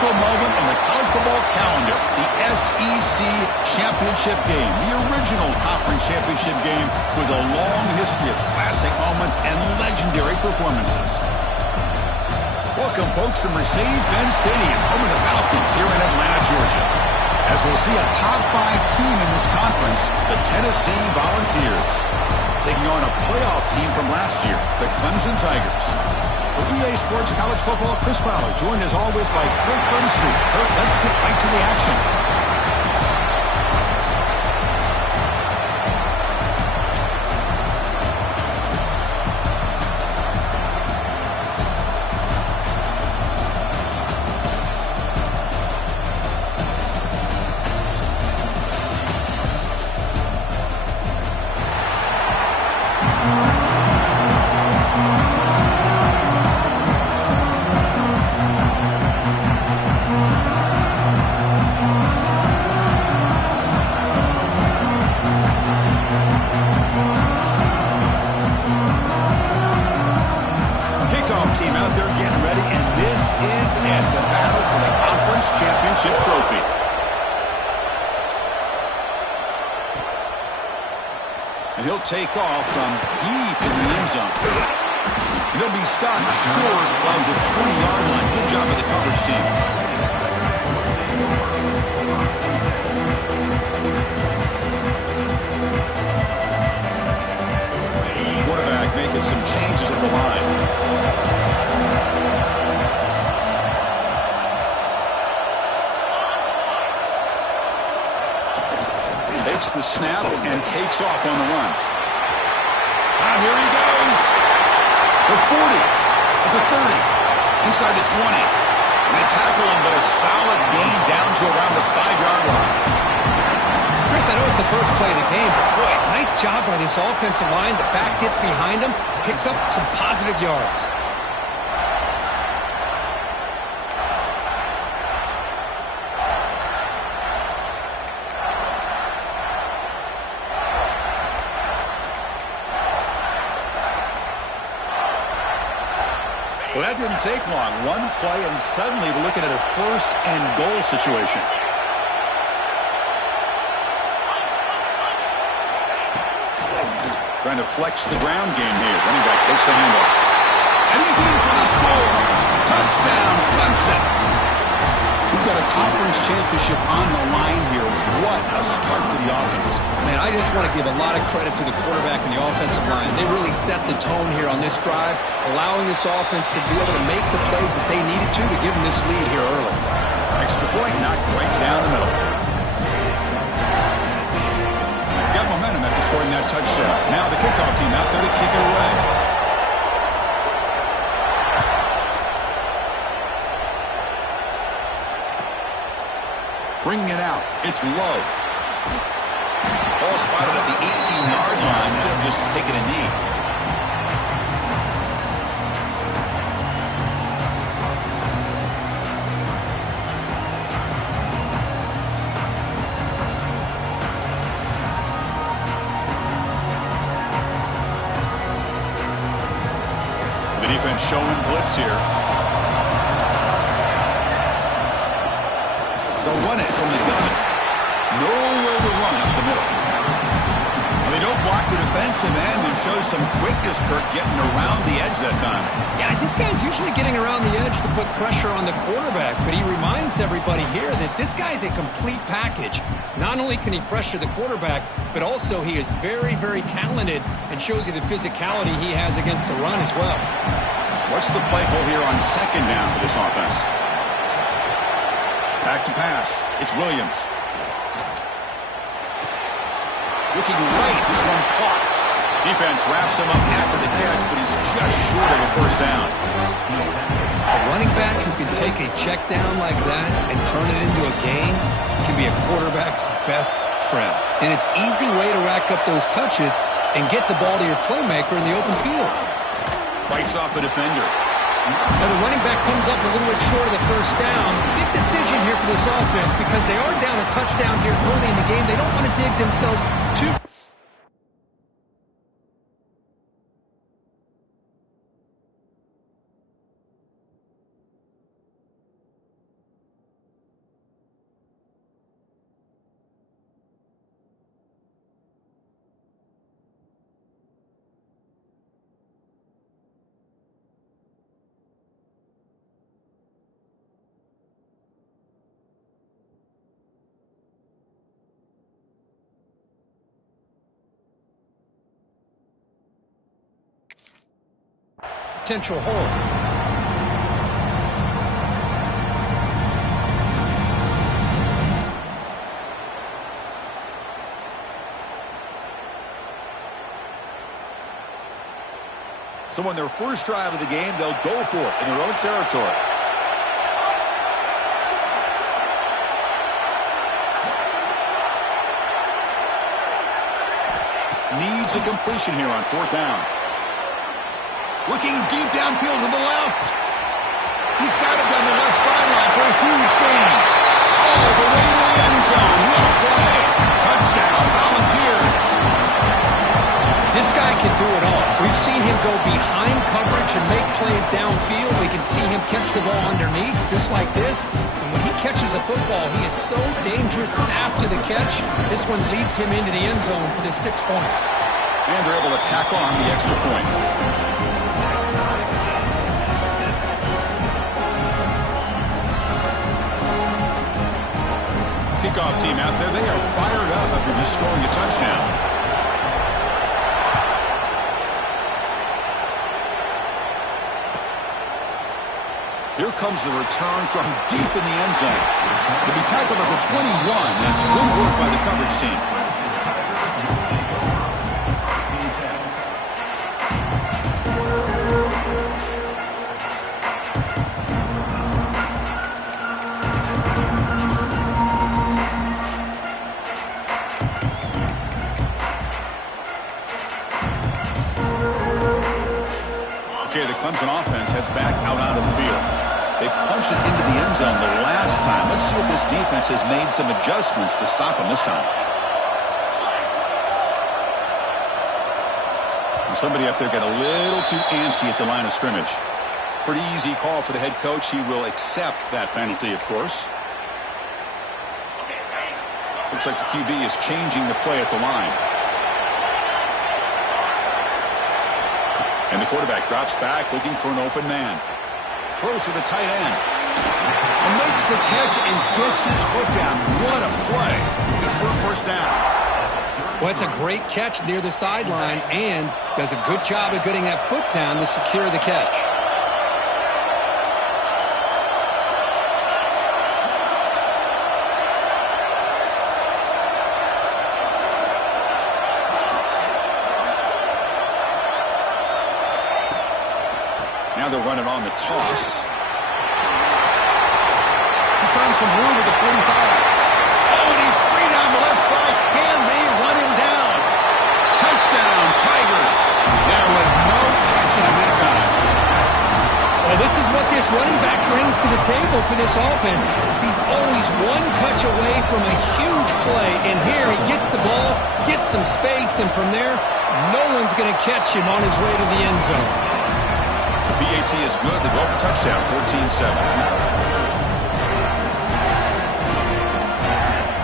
special moment in the college football calendar, the SEC Championship game, the original conference championship game with a long history of classic moments and legendary performances. Welcome, folks, to Mercedes-Benz Stadium, home of the Falcons here in Atlanta, Georgia. As we'll see a top-5 team in this conference, the Tennessee Volunteers, taking on a playoff team from last year, the Clemson Tigers. For EA Sports College Football, Chris Fowler, joined as always by Kirk Herbstreit. Kirk, let's get right to the action. Team out there getting ready, and this is it, the battle for the conference championship trophy. And he'll take off from deep in the end zone. And he'll be stopped short of the 20-yard line. Good job of the coverage team. Quarterback making some changes at the line. Takes the snap and takes off on the run. Here he goes. The 40, at the 30, inside the 20. And they tackle him, but a solid gain down to around the 5-yard line. Chris, I know it's the first play of the game, but boy, nice job by this offensive line. The back gets behind him, picks up some positive yards. Well, that didn't take long. One play, and suddenly we're looking at a first-and-goal situation. Trying to flex the ground game here. Running back takes the handoff. And he's in for the score. Touchdown, Clemson. We've got a conference championship on the line here. What a start for the offense. Man, I just want to give a lot of credit to the quarterback and the offensive line. They really set the tone here on this drive, allowing this offense to be able to make the plays that they needed to give them this lead here early. Extra point knocked right down the middle. Got momentum after scoring that touchdown. Now the kickoff team out there to kick it away. Bringing it out. It's Love. Ball spotted at the 18-yard line. Should have just taken a knee. The defense showing blitz here. They'll run it from the gun. Nowhere to run up the middle. And they don't block the defensive end and show some quickness, Kirk, getting around the edge that time. Yeah, this guy's usually getting around the edge to put pressure on the quarterback, but he reminds everybody here that this guy's a complete package. Not only can he pressure the quarterback, but also he is very, very talented and shows you the physicality he has against the run as well. What's the play call here on second down for this offense? Back to pass. It's Williams. Looking right. This one caught. Defense wraps him up after the catch, but he's just short of a first down. A running back who can take a check down like that and turn it into a gain can be a quarterback's best friend. And it's an easy way to rack up those touches and get the ball to your playmaker in the open field. Fights off a defender. Now the running back comes up a little bit short of the first down. Big decision here for this offense because they are down a touchdown here early in the game. They don't want to dig themselves too potential hole. So on their first drive of the game, they'll go for it in their own territory. Needs a completion here on fourth down. Looking deep downfield to the left. He's got it down the left sideline for a huge gain. All the way to the end zone. What a play. Touchdown, Volunteers. This guy can do it all. We've seen him go behind coverage and make plays downfield. We can see him catch the ball underneath, just like this. And when he catches a football, he is so dangerous after the catch. This one leads him into the end zone for the 6 points. And they're able to tackle on the extra point. Kickoff team out there, they are fired up after just scoring a touchdown. Here comes the return from deep in the end zone. To be tackled at the 21. That's good work by the coverage team. Okay, the Clemson offense heads back out onto the field. They punched it into the end zone the last time. Let's see if this defense has made some adjustments to stop them this time. And somebody up there got a little too antsy at the line of scrimmage. Pretty easy call for the head coach. He will accept that penalty, of course. Looks like the QB is changing the play at the line. And the quarterback drops back looking for an open man. Throws to the tight end. And makes the catch and gets his foot down. What a play. Good for a first down. Well, it's a great catch near the sideline and does a good job of getting that foot down to secure the catch. Now they'll run it on the toss. He's found some room at the 45. Oh, and he's free down the left side. Can they run him down? Touchdown, Tigers. There was no catching him that time. Well, this is what this running back brings to the table for this offense. He's always one touch away from a huge play, and here he gets the ball, gets some space, and from there, no one's going to catch him on his way to the end zone. The PAT is good. They go for touchdown, 14-7.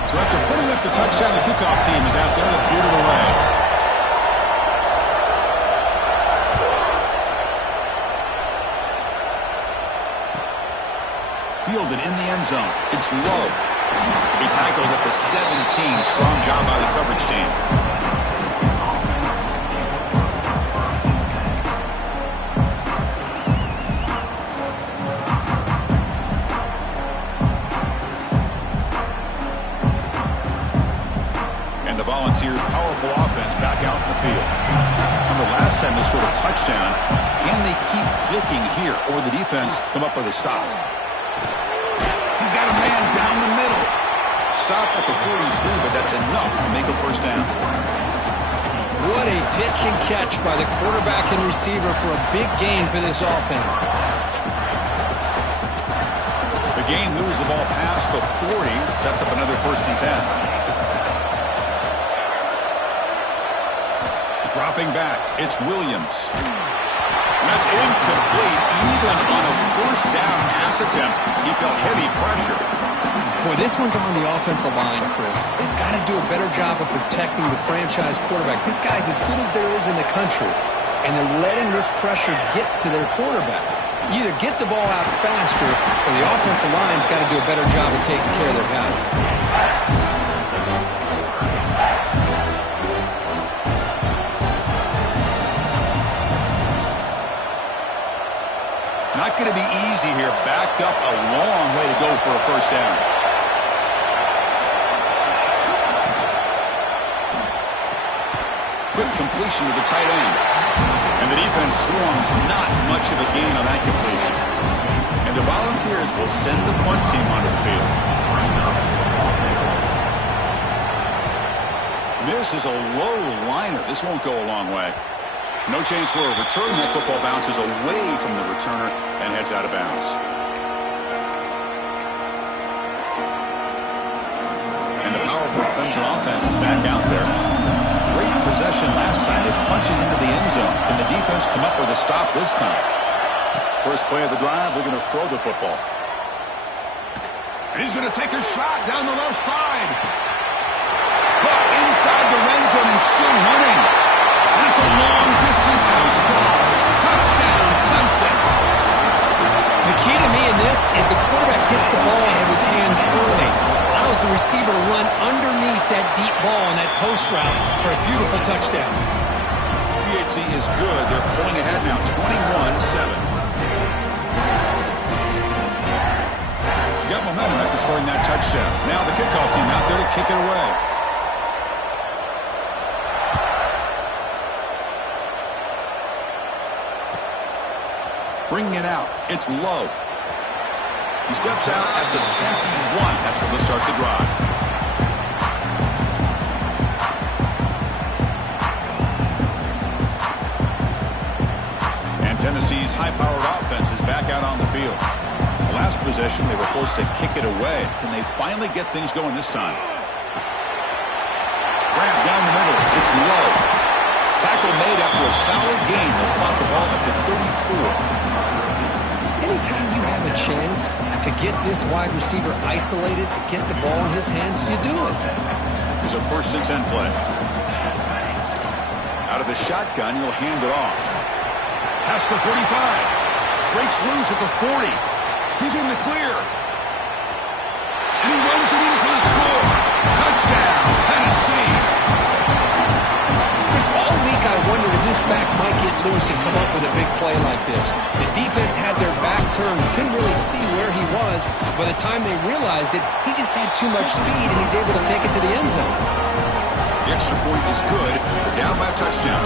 So after putting up the touchdown, the kickoff team is out there to boot it away. Fielded in the end zone. It's low. He tackled at the 17. Strong job by the coverage team. And the Volunteers' powerful offense back out in the field. Remember, last time they scored a touchdown. Can they keep clicking here, or the defense come up with a stop? He's got a man down the middle. Stop at the 43, but that's enough to make a first down. What a pitch and catch by the quarterback and receiver for a big gain for this offense. The game moves the ball past the 40, sets up another 1st and 10. Dropping back, it's Williams. And that's incomplete. Even on a first down pass attempt, he felt heavy pressure. Boy, this one's on the offensive line, Chris. They've got to do a better job of protecting the franchise quarterback. This guy's as good as there is in the country, and they're letting this pressure get to their quarterback. You either get the ball out faster, or the offensive line's got to do a better job of taking care of their guy. going to be easy here. Backed up a long way to go for a first down. Quick completion to the tight end. And the defense swarms, not much of a gain on that completion. And the Volunteers will send the punt team onto the field. This is a low liner. This won't go a long way. No chance for a return. That football bounces away from the returner and heads out of bounds. And the powerful Clemson offense is back out there. Great possession last time. They punch it into the end zone. Can the defense come up with a stop this time? First play of the drive, they're going to throw the football. And he's going to take a shot down the left side. Caught inside the red zone and still running. And it's a long-distance house call. Touchdown, Clemson. The key to me in this is the quarterback hits the ball out of his hands early. Allows the receiver to run underneath that deep ball on that post route for a beautiful touchdown. PHC is good. They're pulling ahead now, 21-7. You got momentum after scoring that touchdown. Now the kickoff team out there to kick it away. Bringing it out, it's Love. He steps out at the 21. That's where they'll start the drive. And Tennessee's high-powered offense is back out on the field. The last possession, they were forced to kick it away. Can they finally get things going this time? Grab down the middle. It's Love. Tackle made after a solid gain to spot the ball at the 34. Anytime you have a chance to get this wide receiver isolated, to get the ball in his hands, you do it. Here's a 1st and 10 play. Out of the shotgun, he'll hand it off. Past the 45. Breaks loose at the 40. He's in the clear. And he runs it in for the score. Touchdown, Tennessee. All week I wondered if this back might get loose and come up with a big play like this. The defense had their back turned, couldn't really see where he was. By the time they realized it, he just had too much speed, and he's able to take it to the end zone. The extra point is good. They're down by a touchdown,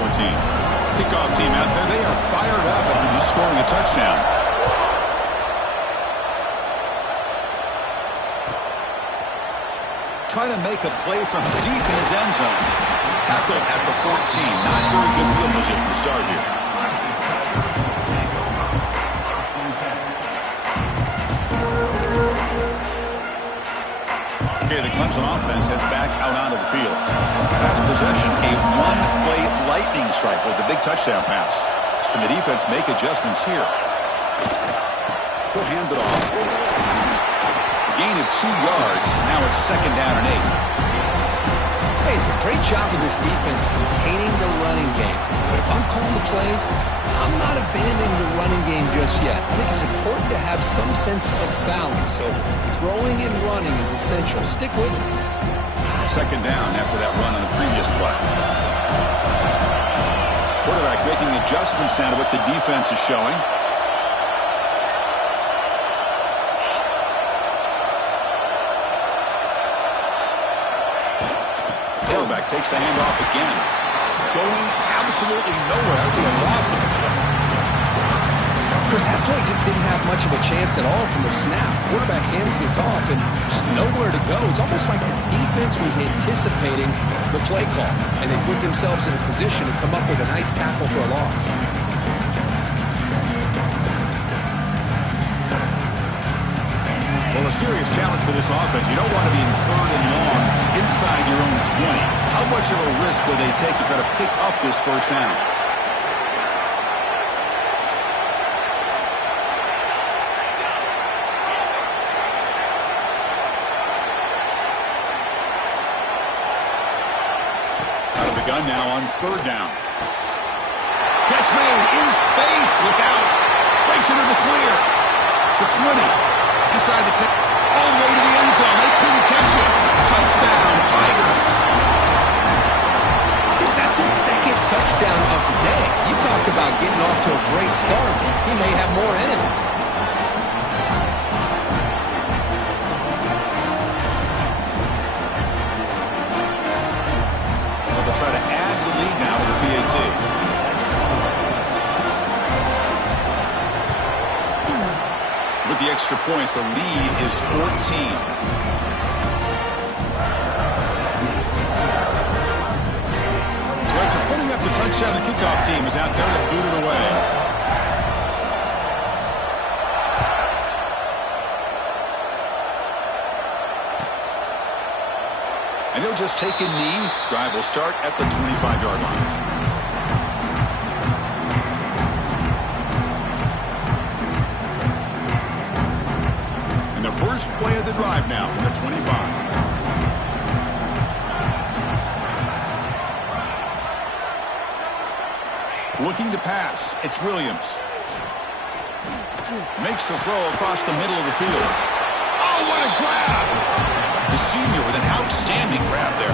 21-14. Kickoff team out there, they are fired up after just scoring a touchdown. Trying to make a play from deep in his end zone. Tackle at the 14. Not very good field position to start here. Okay, the Clemson offense heads back out onto the field. Last possession, a one-play lightning strike with the big touchdown pass. Can the defense make adjustments here? He'll hand it off. Gain of 2 yards. Now it's 2nd down and 8. Hey, it's a great job of this defense containing the running game. But if I'm calling the plays, I'm not abandoning the running game just yet. I think it's important to have some sense of balance. So throwing and running is essential. Stick with it. 2nd down after that run on the previous play. Quarterback making adjustments down to what the defense is showing. Takes the handoff again. Going absolutely nowhere. That would be a loss of the play. Chris, that play just didn't have much of a chance at all from the snap. Quarterback hands this off and just nowhere to go. It's almost like the defense was anticipating the play call, and they put themselves in a position to come up with a nice tackle for a loss. Well, a serious challenge for this offense. You don't want to be in 3rd and long inside your own 20. How much of a risk will they take to try to pick up this first down? Out of the gun now on 3rd down. Catch made in space. Look out. Breaks into the clear. The 20. Inside the 10, all the way to the end zone. They couldn't catch it. Touchdown, Tigers. Chris, that's his 2nd touchdown of the day. You talk about getting off to a great start. He may have more in him. Well, they'll try to add the lead now to the PAT. With the extra point, the lead is 14. Putting up the touchdown, the kickoff team is out there to boot it away. And he'll just take a knee. Drive will start at the 25-yard line. And the first play of the drive now from the 25. Looking to pass. It's Williams. Makes the throw across the middle of the field. Oh, what a grab! The senior with an outstanding grab there.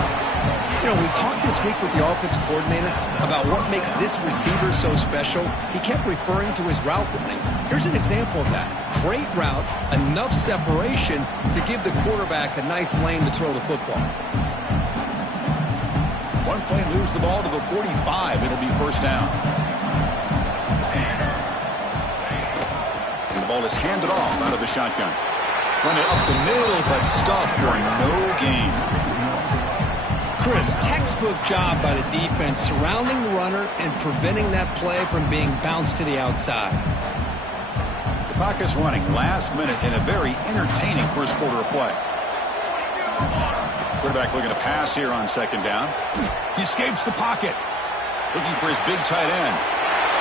You know, we talked this week with the offensive coordinator about what makes this receiver so special. He kept referring to his route running. Here's an example of that. Great route, enough separation to give the quarterback a nice lane to throw the football. One play, lose the ball to the 45. It'll be first down. And the ball is handed off out of the shotgun. Run it up the middle, but stuffed for no gain. Chris, textbook job by the defense surrounding the runner and preventing that play from being bounced to the outside. The clock is running last minute in a very entertaining first quarter of play. Quarterback looking to pass here on second down. He escapes the pocket. Looking for his big tight end.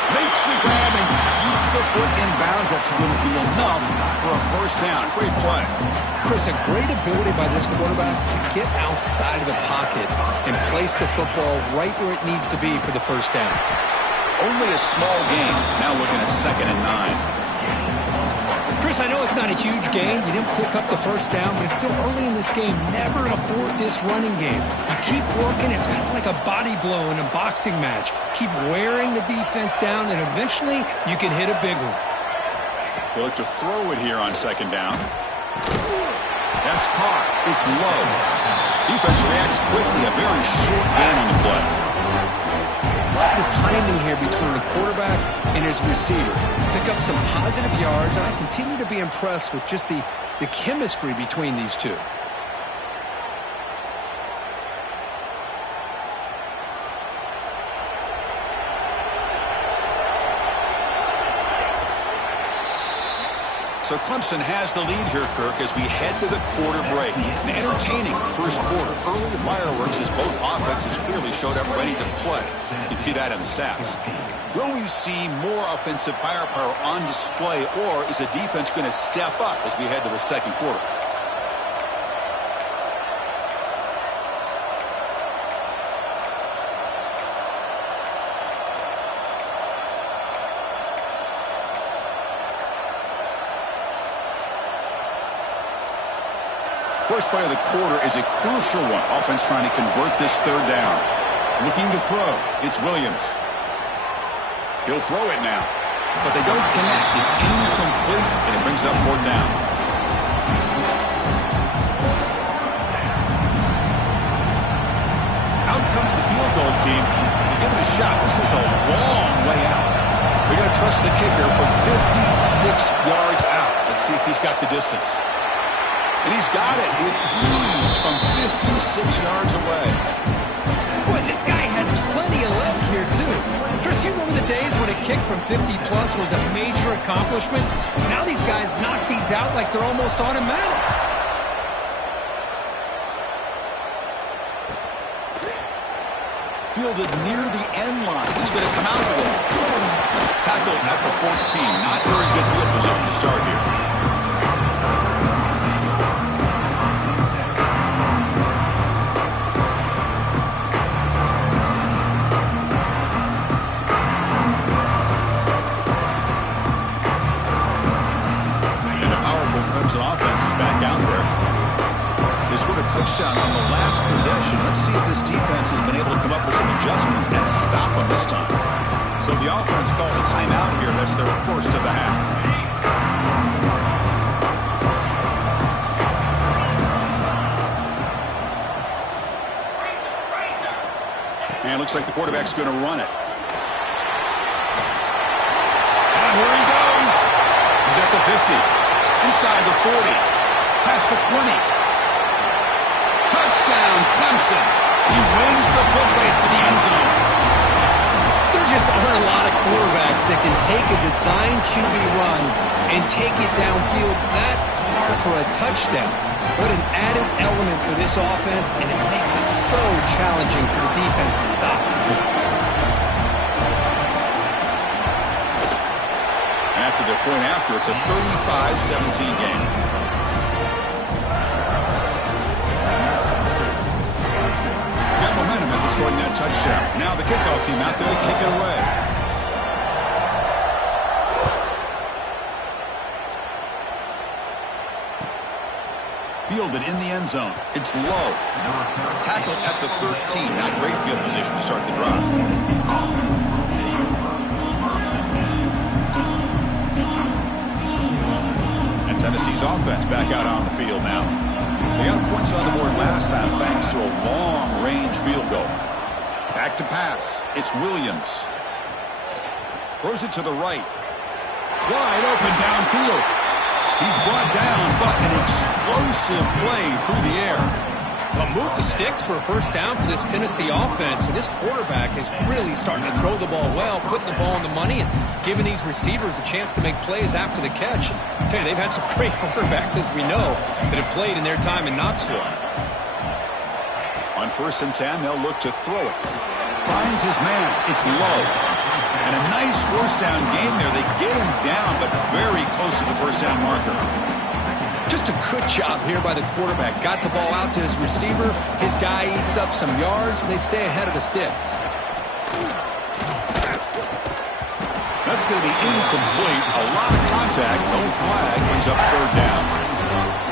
Makes the grab and keeps the foot in bounds. That's going to be enough for a first down. Great play. Chris, a great ability by this quarterback to get outside of the pocket and place the football right where it needs to be for the first down. Only a small gain. Now looking at 2nd and 9. Chris, I know it's not a huge gain. You didn't pick up the first down, but it's still early in this game. Never abort this running game. You keep working. It's kind of like a body blow in a boxing match. Keep wearing the defense down, and eventually you can hit a big one. They look to throw it here on second down. That's caught. It's low. Defense reacts quickly. A very short gain on the play. Love the timing here between the quarterback and his receiver. Pick up some positive yards, and I continue to be impressed with just the chemistry between these two. So Clemson has the lead here, Kirk, as we head to the quarter break. An entertaining first quarter. Early fireworks as both offenses clearly showed up ready to play. You can see that in the stats. Will we see more offensive firepower on display, or is the defense going to step up as we head to the second quarter? First play of the quarter is a crucial one. Offense trying to convert this third down. Looking to throw. It's Williams. He'll throw it now. But they don't connect. It's incomplete, and it brings up fourth down. Out comes the field goal team to give it a shot. This is a long way out. They're going to trust the kicker from 56 yards out. Let's see if he's got the distance. And he's got it with ease from 56 yards away. Boy, this guy had plenty of leg here, too. Chris, you remember the days when a kick from 50-plus was a major accomplishment? Now these guys knock these out like they're almost automatic. Fielded near the end line. He's going to come out with it. Tackled at the 14. Not very good field position to start here. Offense is back out there. They scored a touchdown on the last possession. Let's see if this defense has been able to come up with some adjustments and stop them this time. So the offense calls a timeout here. That's their first of the half. And it looks like the quarterback's going to run it. And here he goes. He's at the 50. Inside the 40. Past the 20. Touchdown, Clemson. He wins the foot race to the end zone. There just aren't a lot of quarterbacks that can take a design QB run and take it downfield that far for a touchdown. What an added element for this offense, and it makes it so challenging for the defense to stop. After the point after, it's a 35-17 game. Got momentum after scoring that touchdown. Now the kickoff team out there to kick it away. Fielded in the end zone. It's low. Tackled at the 13. Not great field position to start the drive. And Tennessee's offense back out on the field now. They got points on the board last time thanks to a long-range field goal. Back to pass. It's Williams. Throws it to the right. Wide open downfield. He's brought down, but an explosive play through the air. Well, move the sticks for a first down for this Tennessee offense, and this quarterback is really starting to throw the ball well, putting the ball on the money, and giving these receivers a chance to make plays after the catch. And I tell you, they've had some great quarterbacks, as we know, that have played in their time in Knoxville. On 1st and 10, they'll look to throw it. Finds his man. It's low. And a nice first down gain there. They get him down, but very close to the first down marker. Just a good job here by the quarterback. Got the ball out to his receiver. His guy eats up some yards, and they stay ahead of the sticks. That's going to be incomplete. A lot of contact. No flag. Brings up 3rd down.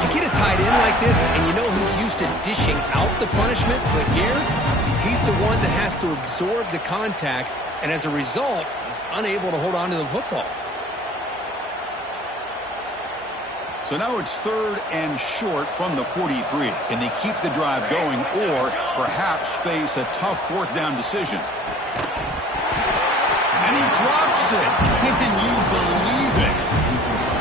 You get a tight end like this, and you know he's used to dishing out the punishment, but here, he's the one that has to absorb the contact, and as a result, he's unable to hold on to the football. So now it's 3rd and short from the 43. Can they keep the drive going or perhaps face a tough 4th down decision? And he drops it. Can you believe it?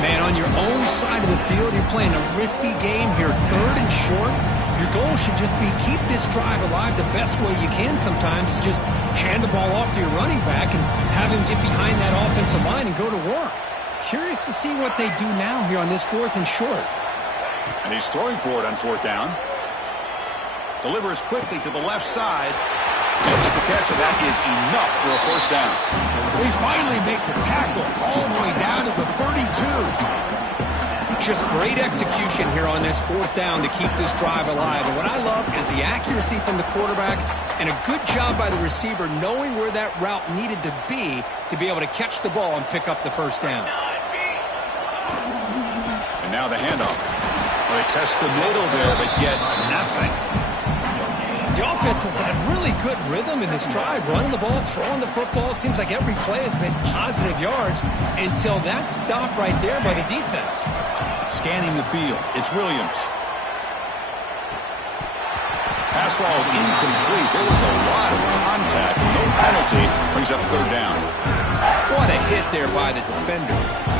Man, on your own side of the field, you're playing a risky game here. 3rd and short. Your goal should just be keep this drive alive the best way you can sometimes. Just hand the ball off to your running back and have him get behind that offensive line and go to work. Curious to see what they do now here on this 4th and short. And he's throwing for it on 4th down. Delivers quickly to the left side. Makes the catch, and that is enough for a first down. They finally make the tackle all the way down to the 32. Just great execution here on this 4th down to keep this drive alive. And what I love is the accuracy from the quarterback and a good job by the receiver knowing where that route needed to be able to catch the ball and pick up the first down. And now the handoff. Well, they test the middle there, but get nothing. The offense has had really good rhythm in this drive, running the ball, throwing the football. Seems like every play has been positive yards until that stop right there by the defense. Scanning the field. It's Williams. Pass ball is incomplete. There was a lot of contact. No penalty. Brings up 3rd down. What a hit there by the defender.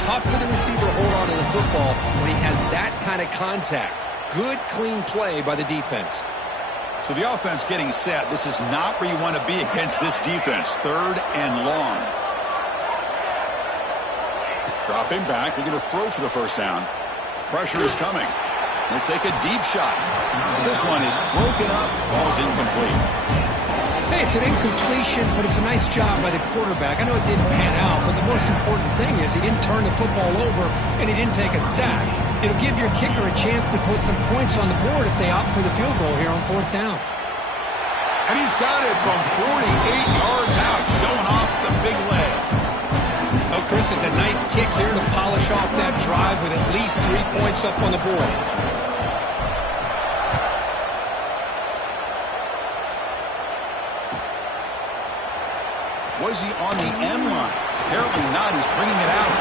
Tough for the receiver to hold on to the football when he has that kind of contact. Good, clean play by the defense. So the offense getting set. This is not where you want to be against this defense. 3rd and long. Dropping back. They're going to throw for the first down. Pressure is coming. They'll take a deep shot. This one is broken up. Ball's incomplete. Hey, it's an incompletion, but it's a nice job by the quarterback. I know it didn't pan out, but the most important thing is he didn't turn the football over and he didn't take a sack. It'll give your kicker a chance to put some points on the board if they opt for the field goal here on 4th down. And he's got it from 48 yards out, showing off the big leg. Oh, Chris, it's a nice kick here to polish off that drive with at least 3 points up on the board. Was he on the end line? Apparently not. He's bringing it out.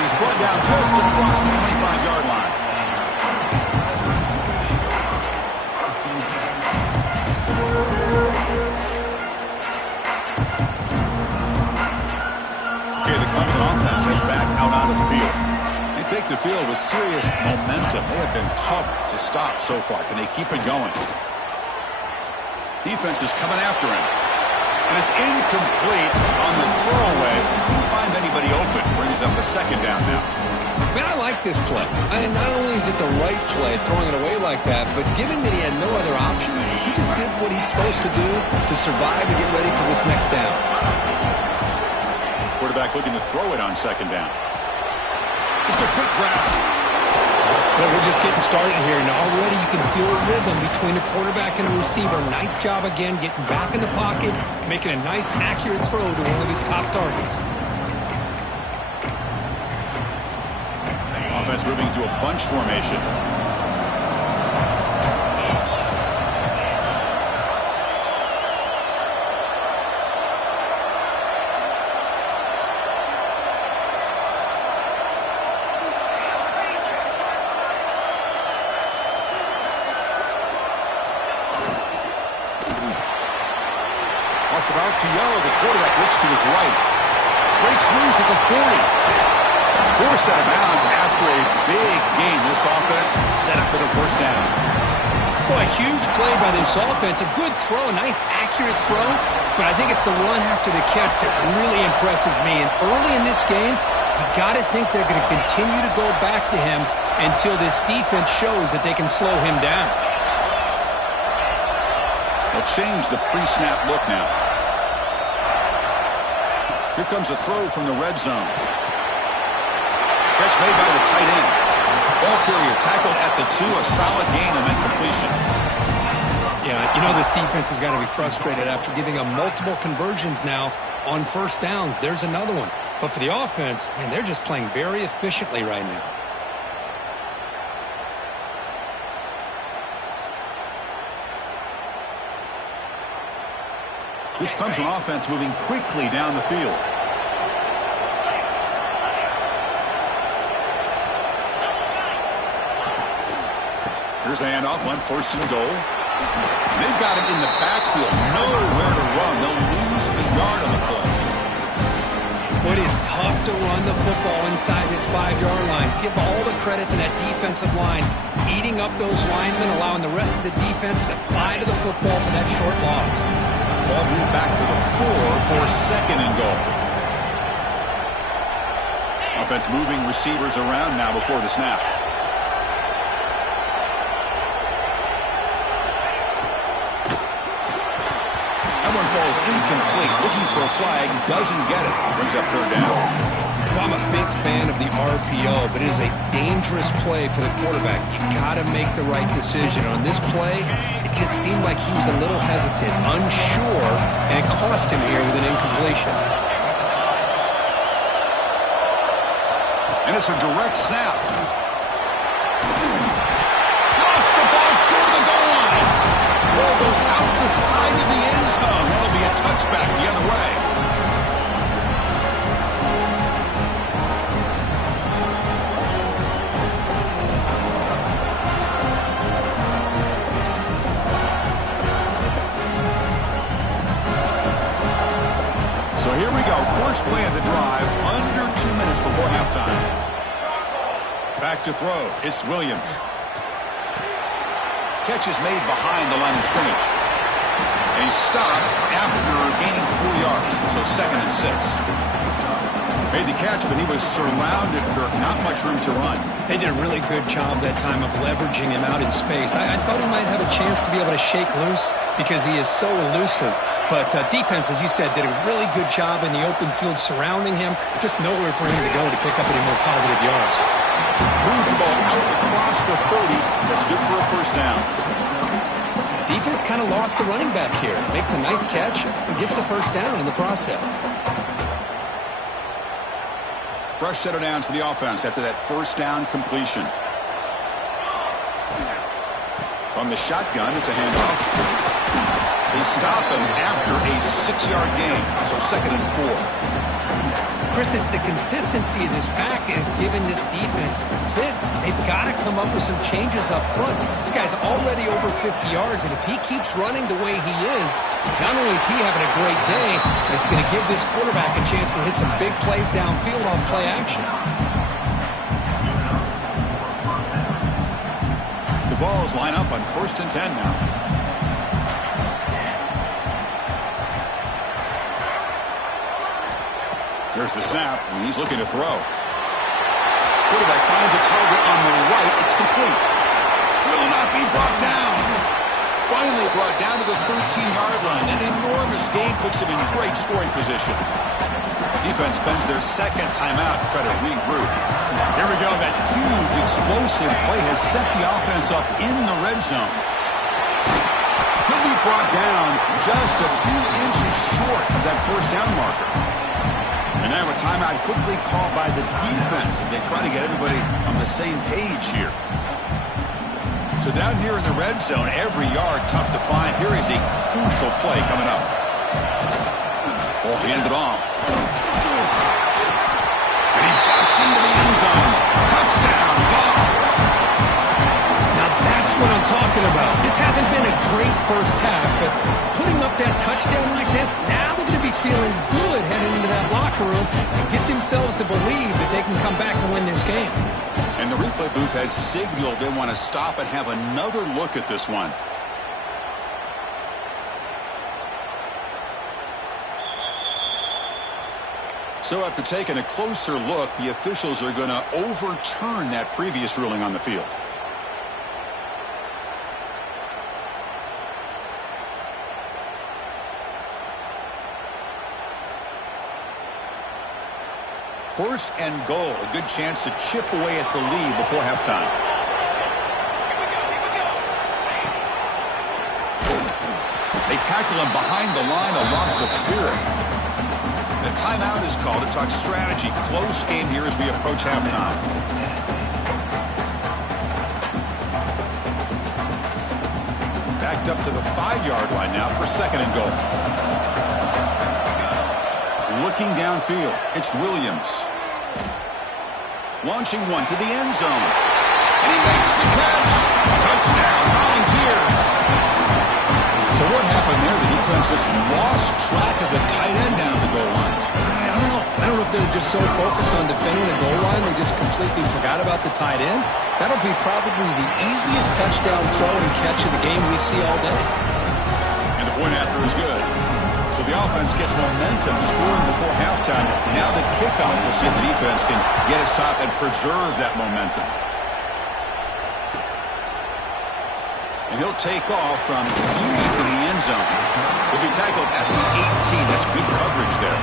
He's brought down just across the 25-yard line. Okay, the Clemson offense heads back out onto the field. They take the field with serious momentum. They have been tough to stop so far. Can they keep it going? Defense is coming after him. And it's incomplete on the throwaway. Can't find anybody open. Brings up a second down now. Man, I like this play. Not only is it the right play, throwing it away like that, but given that he had no other option, he just did what he's supposed to do to survive and get ready for this next down. Quarterback looking to throw it on second down. It's a quick grab. Well, we're just getting started here, and already you can feel a rhythm between the quarterback and the receiver. Nice job again getting back in the pocket, making a nice, accurate throw to one of his top targets. Offense moving to a bunch formation. About to Yo, the quarterback looks to his right. Breaks loose at the 40. Forced out of bounds after a big gain. This offense set up for the first down. Boy, a huge play by this offense. A good throw, a nice, accurate throw. But I think it's the run after the catch that really impresses me. And early in this game, you got to think they're going to continue to go back to him until this defense shows that they can slow him down. They'll change the pre-snap look now. Here comes a throw from the red zone. Catch made by the tight end. Ball carrier tackled at the 2. A solid gain and then completion. Yeah, you know this defense has got to be frustrated after giving them multiple conversions now on first downs. There's another one. But for the offense, man, they're just playing very efficiently right now. This Clemson offense moving quickly down the field. Here's the handoff on first and goal. They've got him in the backfield. Nowhere to run. They'll lose a yard on the play. Well, it is tough to run the football inside this 5-yard line. Give all the credit to that defensive line, eating up those linemen, allowing the rest of the defense to fly to the football for that short loss. Ball moved back to the 4 for second and goal. Offense moving receivers around now before the snap. That one falls incomplete. Looking for a flag. Doesn't get it. Brings up third down. I'm a big fan of the RPO, but it is a dangerous play for the quarterback. You got to make the right decision. On this play, it just seemed like he was a little hesitant, unsure, and it cost him here with an incompletion. And it's a direct snap. Lost the ball short of the goal line. Ball goes out the side of the end zone. That'll be a touchback the other way. So here we go. First play of the drive, under 2 minutes before halftime. Back to throw. It's Williams. Catch is made behind the line of scrimmage. And he's stopped after gaining 4 yards. So 2nd and 6. Made the catch, but he was surrounded, Kirk. Not much room to run. They did a really good job that time of leveraging him out in space. I thought he might have a chance to be able to shake loose because he is so elusive. But defense, as you said, did a really good job in the open field surrounding him. Just nowhere for him to go to pick up any more positive yards. Moves the ball out across the 30. That's good for a first down. Defense kind of lost the running back here. Makes a nice catch and gets the first down in the process. Fresh set of downs for the offense after that first down completion. From the shotgun, it's a handoff. They stop him after a 6-yard gain, so 2nd and 4. Chris, it's the consistency of this pack is giving this defense fits. They've got to come up with some changes up front. This guy's already over 50 yards, and if he keeps running the way he is, not only is he having a great day, but it's going to give this quarterback a chance to hit some big plays downfield off play action. The Vols line up on 1st and 10 now. Here's the snap, and he's looking to throw. Quarterback finds a target on the right. It's complete. Will not be brought down. Finally brought down to the 13-yard line. An enormous gain puts him in great scoring position. Defense spends their 2nd timeout to try to regroup. Here we go. That huge explosive play has set the offense up in the red zone. He'll be brought down just a few inches short of that 1st down marker. And now a timeout quickly called by the defense as they try to get everybody on the same page here. So down here in the red zone, every yard tough to find. Here is a crucial play coming up. Ball handed off. And he busts into the end zone. Touchdown, Vols. Now that's what I'm talking about. This hasn't been a great first half, but putting up that touchdown like this, now they're going to be feeling good heading into that locker room and get themselves to believe that they can come back and win this game. And the replay booth has signaled they want to stop and have another look at this one. So after taking a closer look, the officials are going to overturn that previous ruling on the field. First and goal, a good chance to chip away at the lead before halftime. They tackle him behind the line, a loss of 4. The timeout is called to talk strategy. Close game here as we approach halftime. Backed up to the 5-yard line now for 2nd and goal. Looking downfield, it's Williams. Launching one to the end zone. And he makes the catch. Touchdown, Volunteers. So what happened there? The defense just lost track of the tight end down the goal line. I don't know if they're just so focused on defending the goal line they just completely forgot about the tight end. That'll be probably the easiest touchdown throw and catch of the game we see all day. And the point after is good. So the offense gets momentum scoring before halftime. Now the kickoff, we'll see if the defense can get its top and preserve that momentum. And he'll take off from deep in the end zone. He'll be tackled at the 18. That's good coverage there.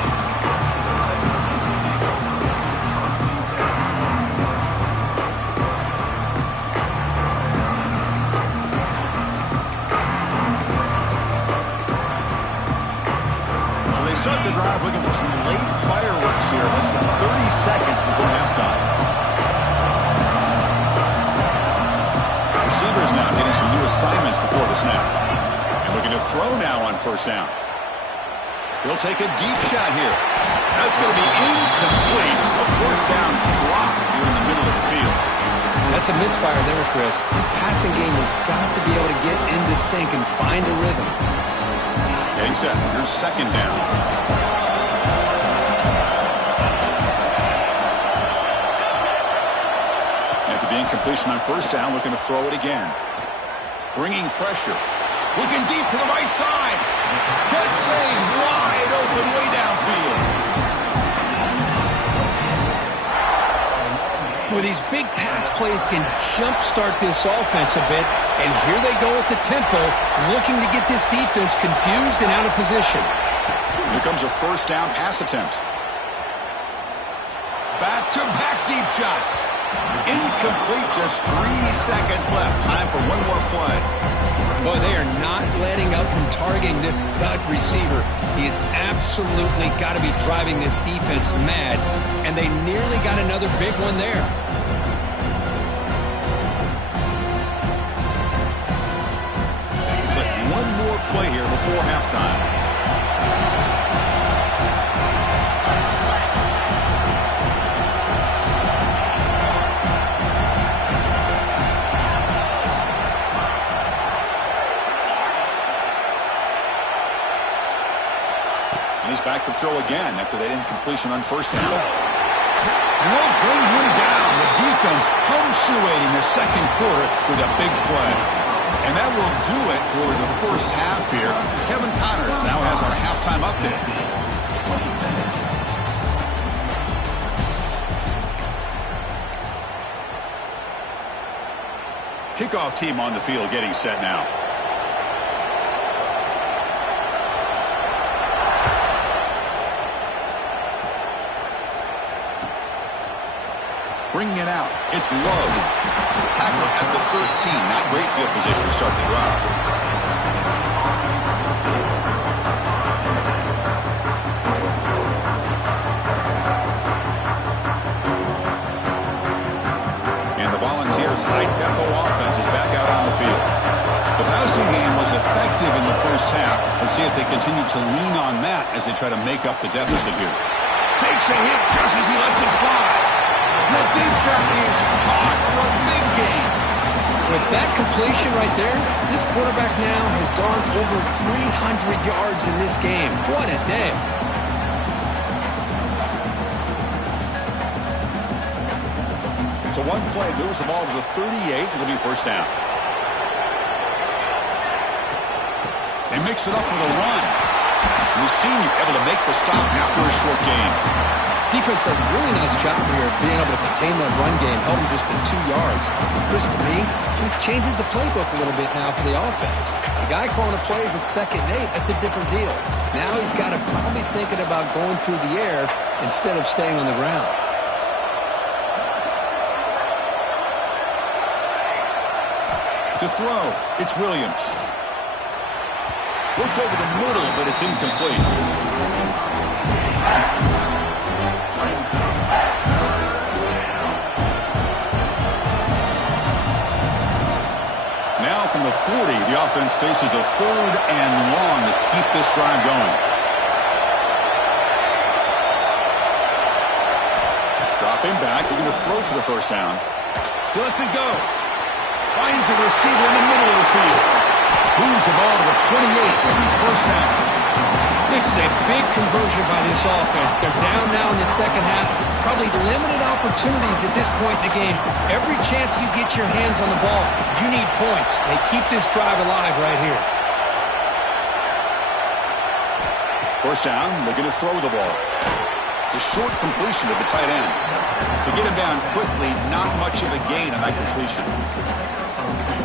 Start the drive looking for some late fireworks here. Less than 30 seconds before halftime. Receivers now getting some new assignments before the snap. And looking to throw now on 1st down. He'll take a deep shot here. That's going to be incomplete. A 1st down drop here in the middle of the field. That's a misfire there, Chris. This passing game has got to be able to get into sync and find a rhythm. Getting set. Here's 2nd down. After the incompletion on 1st down, looking to throw it again. Bringing pressure. Looking deep to the right side. Catch made wide open way downfield. Well, these big pass plays can jumpstart this offense a bit, and here they go at the tempo, looking to get this defense confused and out of position. Here comes a 1st down pass attempt. Back-to-back deep shots. Incomplete, just 3 seconds left. Time for one more play. Boy, they are not letting up from targeting this stud receiver. He has absolutely got to be driving this defense mad, and they nearly got another big one there. play here before halftime. And he's back to throw again after that incompletion on first down. And they'll bring him down. The defense punctuating the second quarter with a big play. And that will do it for the first half here. Kevin Connors now has our halftime update. Kickoff team on the field getting set now. Bringing it out. It's Love. Tackle at the 13. Not great field position to start the drive. And the Volunteers' high-tempo offense is back out on the field. The passing game was effective in the first half. Let's see if they continue to lean on that as they try to make up the deficit here. Takes a hit just as he lets it fly. The deep shot is caught for a big gain. With that completion right there, this quarterback now has gone over 300 yards in this game. What a day. So one play moves the ball to the 38. It'll be first down. They mix it up with a run. And the senior able to make the stop after a short gain. Defense does a really nice job here of being able to contain that run game, held him just to 2 yards. Chris, to me, this changes the playbook a little bit now for the offense. The guy calling the plays at 2nd and 8, that's a different deal. Now he's got to probably thinking about going through the air instead of staying on the ground. To throw, it's Williams. Looked over the middle, but it's incomplete. Now from the 40, the offense faces a 3rd and long to keep this drive going. Dropping back, they're going to throw for the first down. He lets it go. Finds a receiver in the middle of the field. Moves the ball to the 28, first down. This is a big conversion by this offense. They're down now in the second half. Probably limited opportunities at this point in the game. Every chance you get your hands on the ball, you need points. They keep this drive alive right here. First down, they're going to throw the ball. It's a short completion to the tight end. To get him down quickly, not much of a gain on that completion.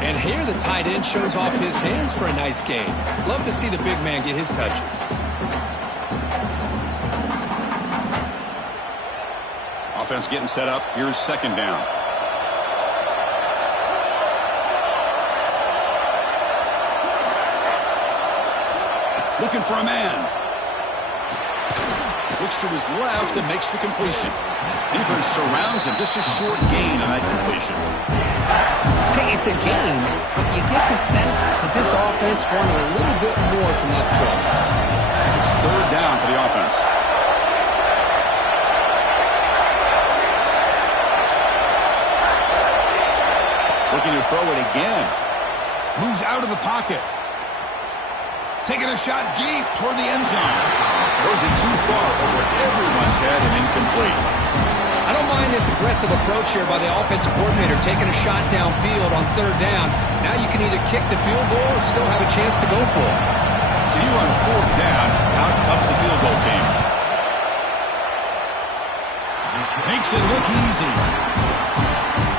And here the tight end shows off his hands for a nice gain. Love to see the big man get his touches. Offense getting set up. Here's second down. Looking for a man. Looks to his left and makes the completion. Defense surrounds him. Just a short gain on that completion. Hey, it's a gain, but you get the sense that this offense wanted a little bit more from that play. It's 3rd down for the offense. Looking to throw it again. Moves out of the pocket. Taking a shot deep toward the end zone. Throws it too far over everyone's head and incomplete. I don't mind this aggressive approach here by the offensive coordinator, taking a shot downfield on 3rd down. Now you can either kick the field goal or still have a chance to go for it. So you on 4th down, out comes the field goal team. Makes it look easy.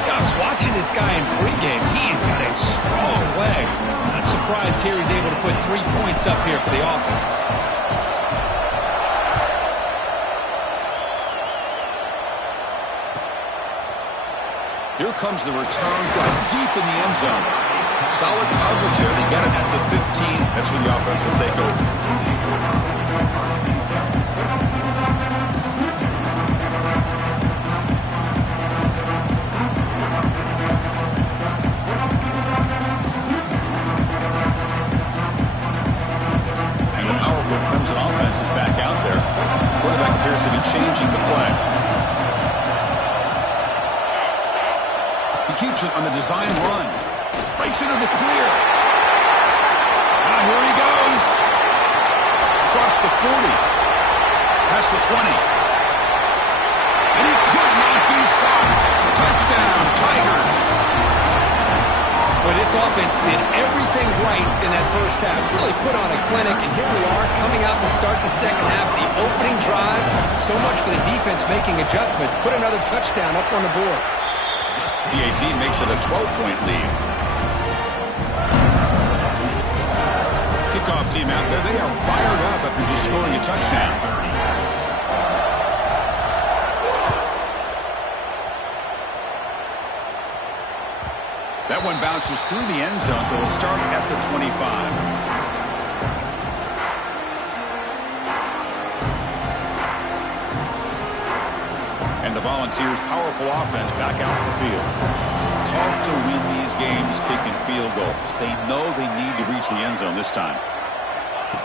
I was watching this guy in pregame. He's got a strong leg. Not surprised here he's able to put 3 points up here for the offense. Here comes the return from deep in the end zone. Solid coverage here. They get it at the 15. That's when the offense will take over. changing the play. He keeps it on the design run. Breaks into the clear. Now here he goes. Across the 40. Past the 20. And he could not be stopped. Touchdown, Tigers. Well, this offense did everything right in that first half. Really put on a clinic, and here we are coming out to start the second half. The opening drive, so much for the defense making adjustments. Put another touchdown up on the board. PAT makes it a 12-point lead. Kickoff team out there, they are fired up after just scoring a touchdown. That one bounces through the end zone, so they'll start at the 25. And the Volunteers' powerful offense back out in the field. Tough to win these games kicking field goals. They know they need to reach the end zone this time.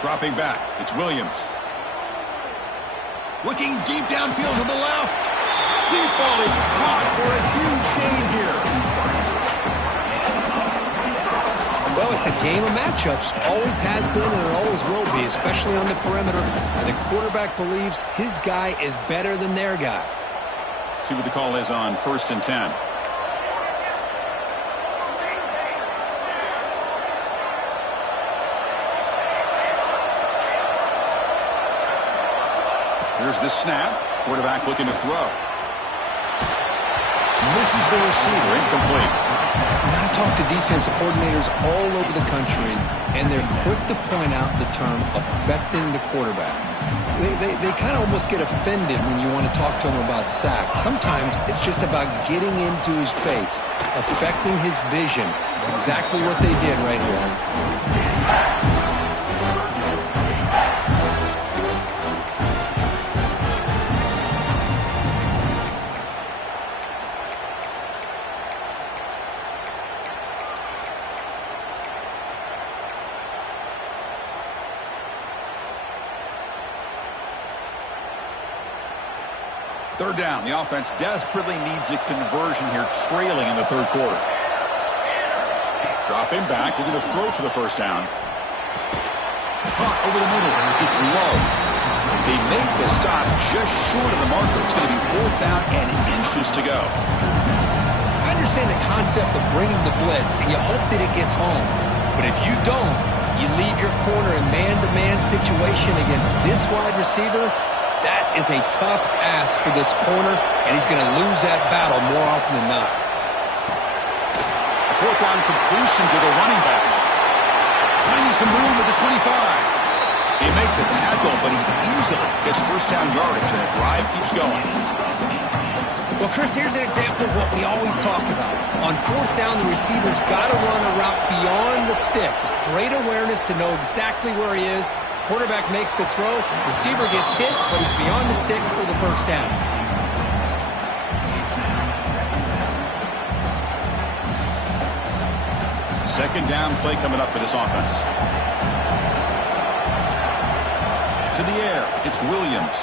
Dropping back, it's Williams. Looking deep downfield to the left. Deep ball is caught for a huge gain here. Well, it's a game of matchups. Always has been and it always will be, especially on the perimeter. And the quarterback believes his guy is better than their guy. See what the call is on 1st and 10. Here's the snap. Quarterback looking to throw. Misses the receiver. Incomplete. I talk to defensive coordinators all over the country, and they're quick to point out the term affecting the quarterback. They kind of almost get offended when you want to talk to them about sacks. Sometimes it's just about getting into his face, affecting his vision. It's exactly what they did right here. Third down. The offense desperately needs a conversion here, trailing in the third quarter. Dropping back, looking to throw for the first down. Caught over the middle. It's low. They make the stop just short of the marker. It's going to be 4th down and inches to go. I understand the concept of bringing the blitz, and you hope that it gets home. But if you don't, you leave your corner in man-to-man situation against this wide receiver. That is a tough ask for this corner, and he's going to lose that battle more often than not. A 4th down completion to the running back. Finding some room at the 25. He makes the tackle, but he easily gets first down yardage, and the drive keeps going. Well, Chris, here's an example of what we always talk about. On 4th down, the receiver's got to run a route beyond the sticks. Great awareness to know exactly where he is. Quarterback makes the throw. Receiver gets hit, but he's beyond the sticks for the first down. Second down play coming up for this offense. To the air, it's Williams.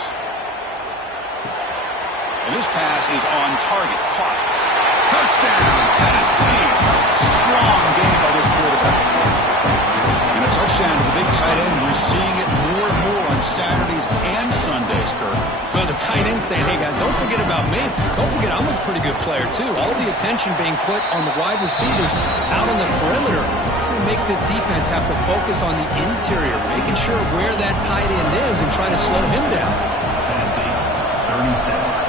And this pass is on target. Caught. Touchdown, Tennessee. Strong game by this quarterback. And a touchdown to the big tight end. We're seeing it more and more on Saturdays and Sundays, Kurt. Well, the tight end saying, hey, guys, don't forget about me. Don't forget I'm a pretty good player, too. All the attention being put on the wide receivers out on the perimeter. It's going to make this defense have to focus on the interior, making sure where that tight end is and trying to slow him down. 37.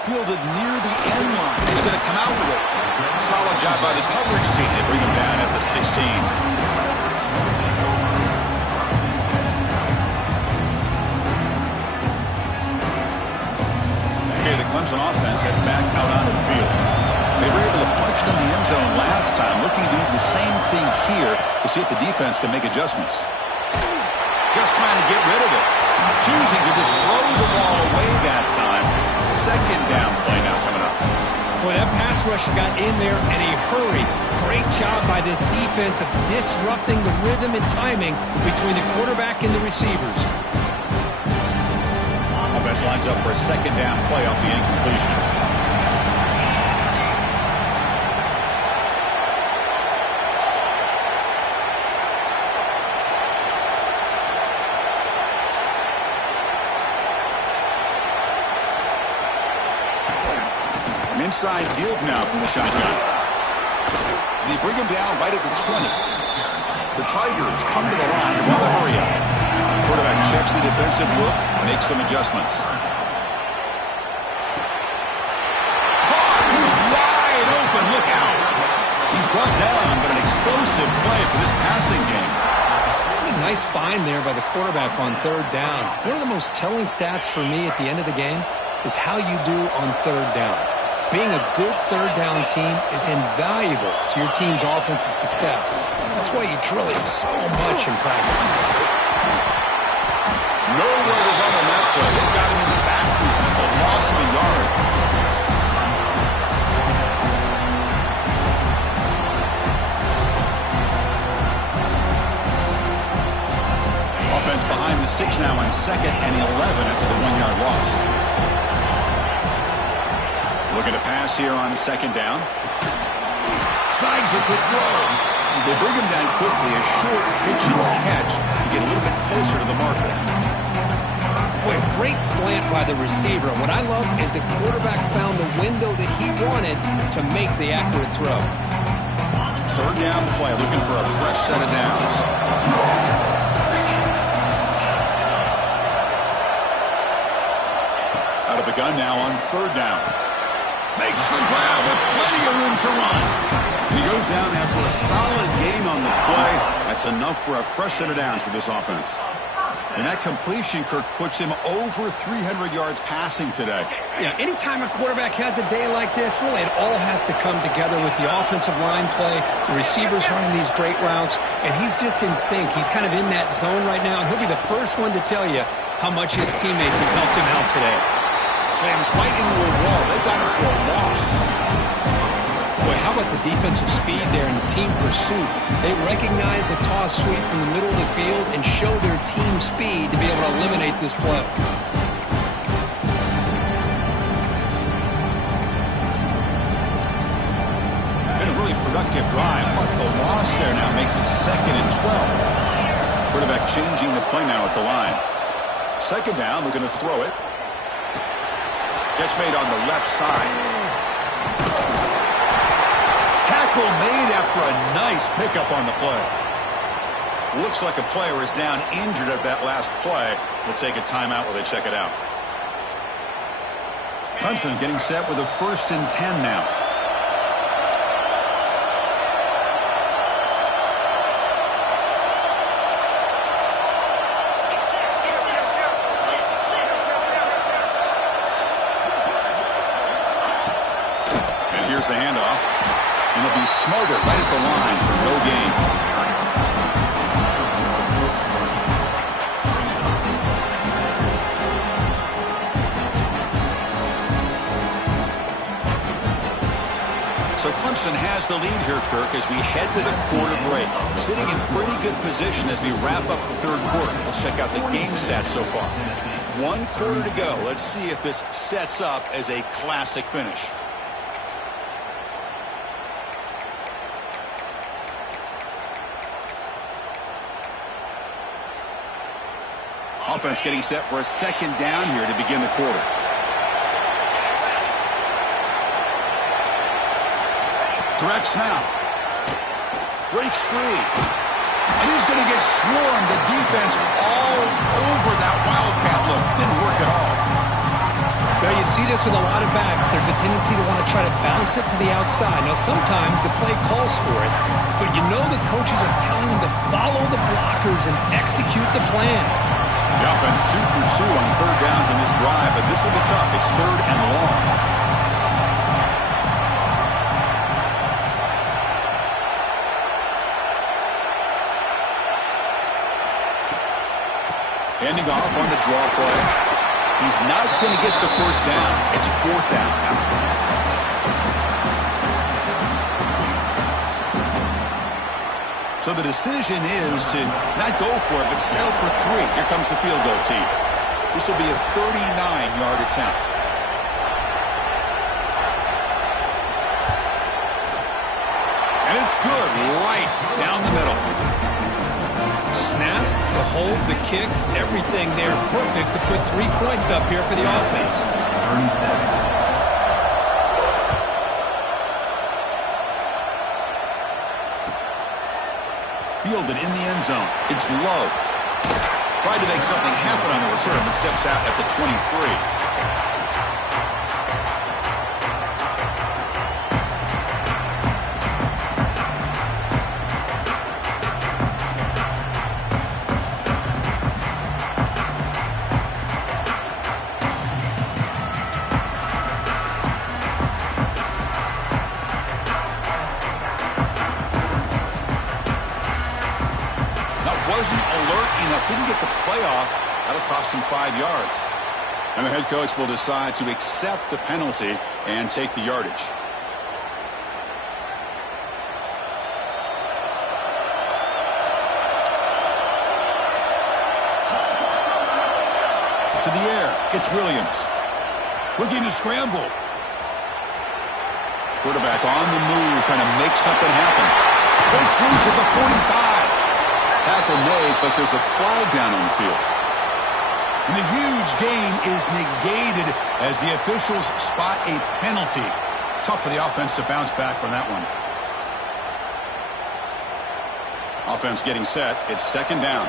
Fielded near the end line. He's going to come out with it. Solid job by the coverage team. They bring him down at the 16. Okay, the Clemson offense heads back out onto the field. They were able to punch it in the end zone last time. Looking to do the same thing here to see if the defense can make adjustments. Just trying to get rid of it. Choosing to just throw the ball away that time. Second down play now coming up. Boy, that pass rush got in there in a hurry. Great job by this defense of disrupting the rhythm and timing between the quarterback and the receivers. Offense lines up for a second down play off the incompletion. An inside deal now from the shotgun. They bring him down right at the 20. The Tigers come to the line to run the hurry up. Quarterback checks the defensive look, makes some adjustments. He's wide open. Look out. He's brought down, but an explosive play for this passing game. Nice find there by the quarterback on third down. One of the most telling stats for me at the end of the game is how you do on third down. Being a good third down team is invaluable to your team's offensive success. That's why you drill it so much in practice. Nowhere to run on that play. They got him in the backfield. That's a loss of a yard. Offense behind the 6 now on 2nd and 11 after the 1-yard loss. Looking to pass here on 2nd down. Slides a quick throw. They bring him down quickly. A short pitch and catch to get a little bit closer to the marker. Boy, a great slant by the receiver. What I love is the quarterback found the window that he wanted to make the accurate throw. Third down play, looking for a fresh set of downs. Out of the gun now on 3rd down. Makes the grab with plenty of room to run. He goes down after a solid gain on the play. That's enough for a fresh set of downs for this offense. And that completion, Kirk, puts him over 300 yards passing today. Yeah, anytime a quarterback has a day like this, really it all has to come together with the offensive line play, the receivers running these great routes, and he's just in sync. He's kind of in that zone right now, and he'll be the first one to tell you how much his teammates have helped him out today. Slams right into a wall. They've got him for a loss. Boy, how about the defensive speed there and the team pursuit? They recognize a toss sweep from the middle of the field and show their team speed to be able to eliminate this play. Been a really productive drive, but the loss there now makes it 2nd and 12. Quarterback changing the play now at the line. 2nd down, we're going to throw it. Catch made on the left side. Tackle made after a nice pickup on the play. Looks like a player is down injured at that last play. We'll take a timeout while they check it out. Clemson getting set with a 1st and 10 now. Here's the handoff. And it'll be smothered right at the line for no gain. So Clemson has the lead here, Kirk, as we head to the quarter break. Sitting in pretty good position as we wrap up the 3rd quarter. Let's check out the game stats so far. 1 quarter to go. Let's see if this sets up as a classic finish. Offense getting set for a 2nd down here to begin the quarter. Direct snap. Breaks free. And he's going to get swarmed. The defense all over that Wildcat look. Didn't work at all. Now you see this with a lot of backs. There's a tendency to want to try to bounce it to the outside. Now sometimes the play calls for it, but you know the coaches are telling them to follow the blockers and execute the plan. The offense 2 for 2 on 3rd downs in this drive, but this will be tough. It's 3rd and long. Handing off on the draw play. He's not going to get the 1st down. It's 4th down. So the decision is to not go for it, but settle for 3. Here comes the field goal team. This will be a 39-yard attempt. And it's good, right down the middle. Snap, the hold, the kick, everything there perfect to put 3 points up here for the offense. 37. Fielded in the end zone. It's Love. Tried to make something happen on the return, but steps out at the 23. Wasn't alert enough, didn't get the play off. That'll cost him 5 yards. And the head coach will decide to accept the penalty and take the yardage. To the air, it's Williams. Looking to scramble. Quarterback on the move, trying to make something happen. Breaks loose at the 45. Tackle made, but there's a flag down on the field. And the huge gain is negated as the officials spot a penalty. Tough for the offense to bounce back from that one. Offense getting set. It's second down.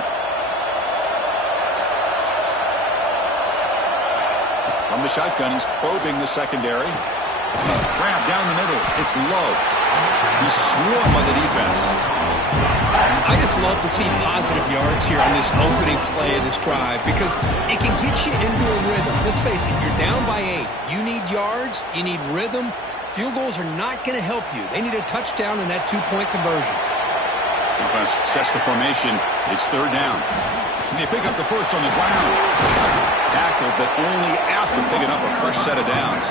From the shotgun, he's probing the secondary. Grab down the middle. It's Love. He's swarmed by the defense. I just love to see positive yards here on this opening play of this drive because it can get you into a rhythm. Let's face it, you're down by 8. You need yards, you need rhythm. Field goals are not going to help you. They need a touchdown and that 2-point conversion. Defense sets the formation. It's third down. Can they pick up the first on the ground? Tackled, but only after picking up a fresh set of downs.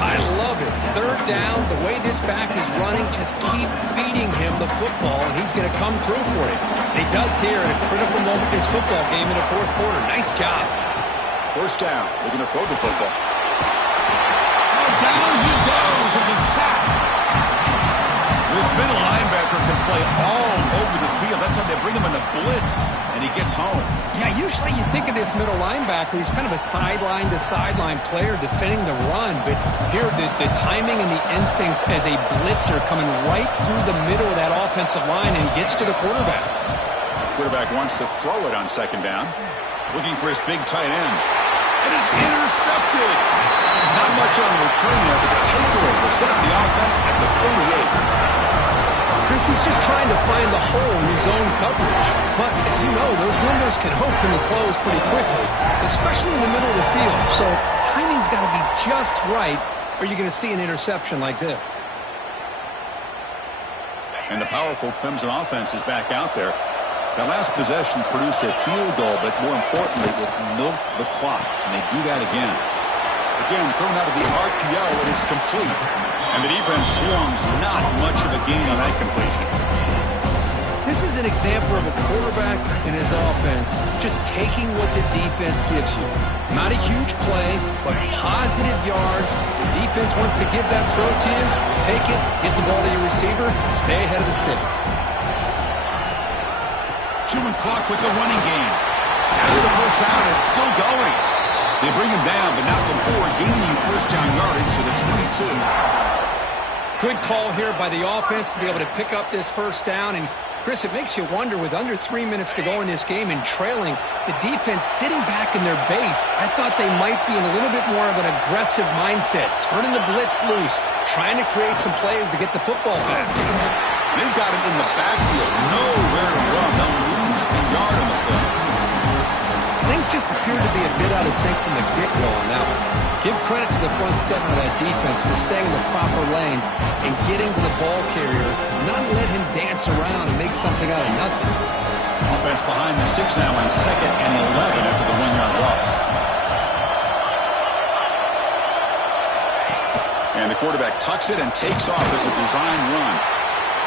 I love it. Third down, the way this back is running, just keep feeding him the football, and he's going to come through for it. And he does here at a critical moment in this football game in the fourth quarter. Nice job. First down. Looking to throw the football. Oh, down he goes. It's a sack. This middle linebacker can play all over the field. That's how they bring him in the blitz, and he gets home. Yeah, usually you think of this middle linebacker, he's kind of a sideline-to-sideline player defending the run, but here the timing and the instincts as a blitzer coming right through the middle of that offensive line, and he gets to the quarterback. Quarterback wants to throw it on second down. Looking for his big tight end. It is intercepted. Not much on the return there, but the takeaway will set up the offense at the 38. Chris, he's just trying to find the hole in his own coverage. But, as you know, those windows can open and close pretty quickly, especially in the middle of the field. So, timing's got to be just right, or you're going to see an interception like this. And the powerful Clemson offense is back out there. That last possession produced a field goal, but more importantly, it milked the clock. And they do that again. Again, thrown out of the RPO, and it's complete. And the defense swarms, not much of a gain on that completion. This is an example of a quarterback and his offense just taking what the defense gives you. Not a huge play, but positive yards. The defense wants to give that throw to you. Take it, get the ball to your receiver, stay ahead of the sticks. Chewing clock with the running game. After the first down is still going. They bring him down, but not before gaining first down yardage to the 22. Good call here by the offense to be able to pick up this first down. And, Chris, it makes you wonder, with under 3 minutes to go in this game and trailing, the defense sitting back in their base, I thought they might be in a little bit more of an aggressive mindset, turning the blitz loose, trying to create some plays to get the football back. They've got him in the backfield, nowhere to run. They'll lose a yard on the play. Things just appear to be a bit out of sync from the get-go on that one. Give credit to the front seven of that defense for staying in the proper lanes and getting to the ball carrier, not let him dance around and make something out of nothing. Offense behind the 6 now on 2nd and 11 after the 1-yard loss. And the quarterback tucks it and takes off as a design run.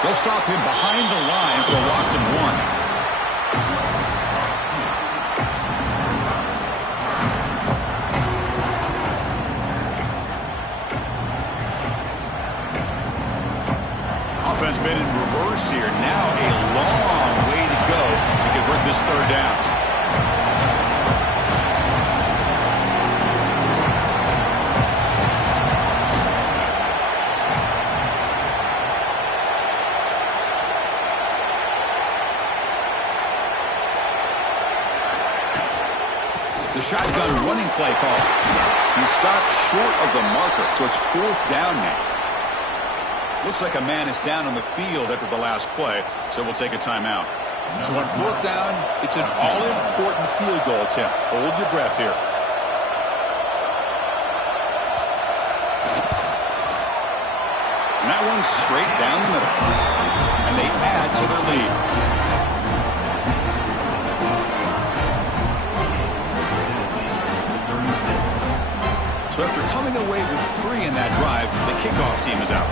They'll stop him behind the line for a loss of 1. Offense been in reverse here. Now a long way to go to convert this third down. The shotgun running play call. He stopped short of the marker, so it's 4th down now. Looks like a man is down on the field after the last play, so we'll take a timeout. So on 4th down, it's an all-important field goal attempt. Hold your breath here. And that one's straight down the middle. And they add to their lead. So after coming away with 3 in that drive, the kickoff team is out.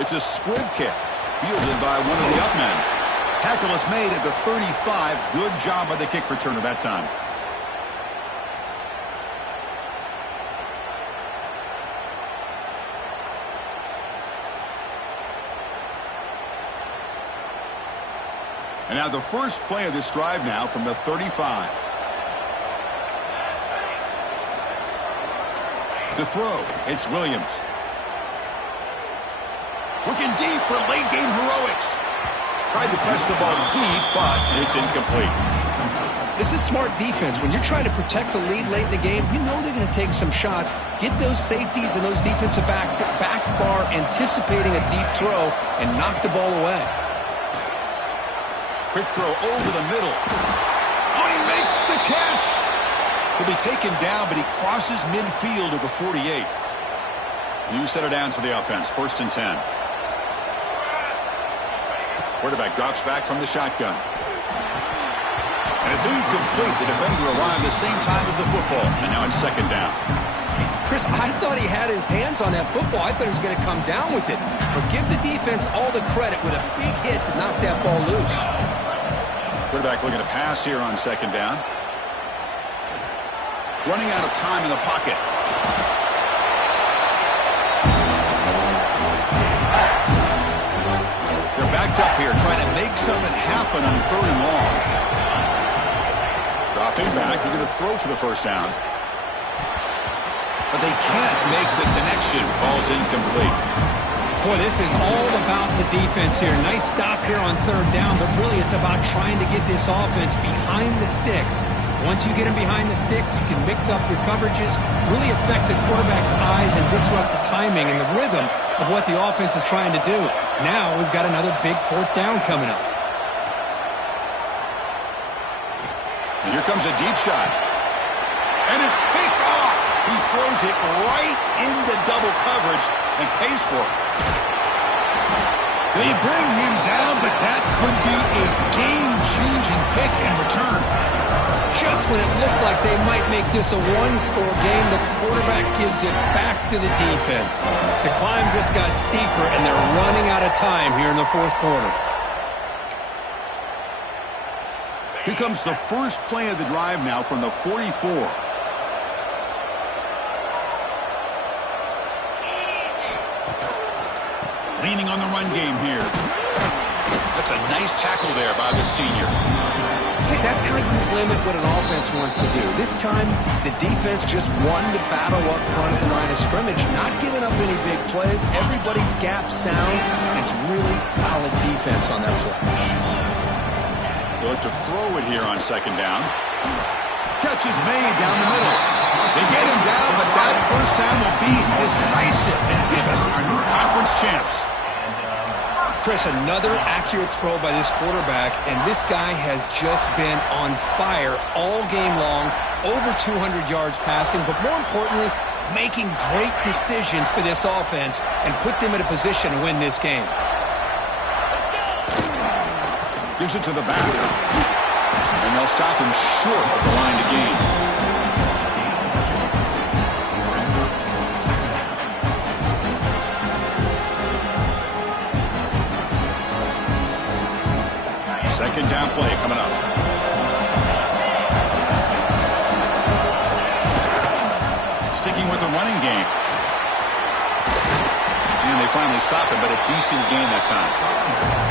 It's a squib kick, fielded by one of the up men. Tackle is made at the 35. Good job by the kick returner that time. And now the first play of this drive now from the 35. To throw, it's Williams. Looking deep for late-game heroics. Tried to press the ball deep, but it's incomplete. This is smart defense. When you're trying to protect the lead late in the game, you know they're going to take some shots. Get those safeties and those defensive backs back far, anticipating a deep throw, and knock the ball away. Quick throw over the middle. Oh, he makes the catch. He'll be taken down, but he crosses midfield of the 48. New set of downs for the offense. 1st and 10. Quarterback drops back from the shotgun. And it's incomplete. The defender arrived the same time as the football. And now it's 2nd down. Chris, I thought he had his hands on that football. I thought he was going to come down with it. But give the defense all the credit with a big hit to knock that ball loose. Quarterback looking to pass here on 2nd down. Running out of time in the pocket. They're backed up here trying to make something happen on 3rd and long. Dropping back. They're going to throw for the 1st down. But they can't make the connection. Ball's incomplete. Boy, this is all about the defense here. Nice stop here on 3rd down, but really it's about trying to get this offense behind the sticks. Once you get them behind the sticks, you can mix up your coverages, really affect the quarterback's eyes and disrupt the timing and the rhythm of what the offense is trying to do. Now we've got another big 4th down coming up. And here comes a deep shot. And it's picked off. He throws it right into double coverage and pays for it. They bring him down, but that could be a game-changing pick and return. Just when it looked like they might make this a one-score game, the quarterback gives it back to the defense. The climb just got steeper, and they're running out of time here in the 4th quarter. Here comes the first play of the drive now from the 44. Leaning on the run game here. That's a nice tackle there by the senior. See, that's how you limit what an offense wants to do. This time, the defense just won the battle up front at the line of scrimmage, not giving up any big plays. Everybody's gap sound. It's really solid defense on that play. They look to throw it here on 2nd down. Catch is made down the middle. They get him down, but that 1st down will be decisive and give us our new conference champs. Chris, another accurate throw by this quarterback, and this guy has just been on fire all game long, over 200 yards passing, but more importantly, making great decisions for this offense and put them in a position to win this game. Gives it to the back. And they'll stop him short of the line to gain. Second down play coming up. Sticking with the running game. And they finally stop him, but a decent gain that time.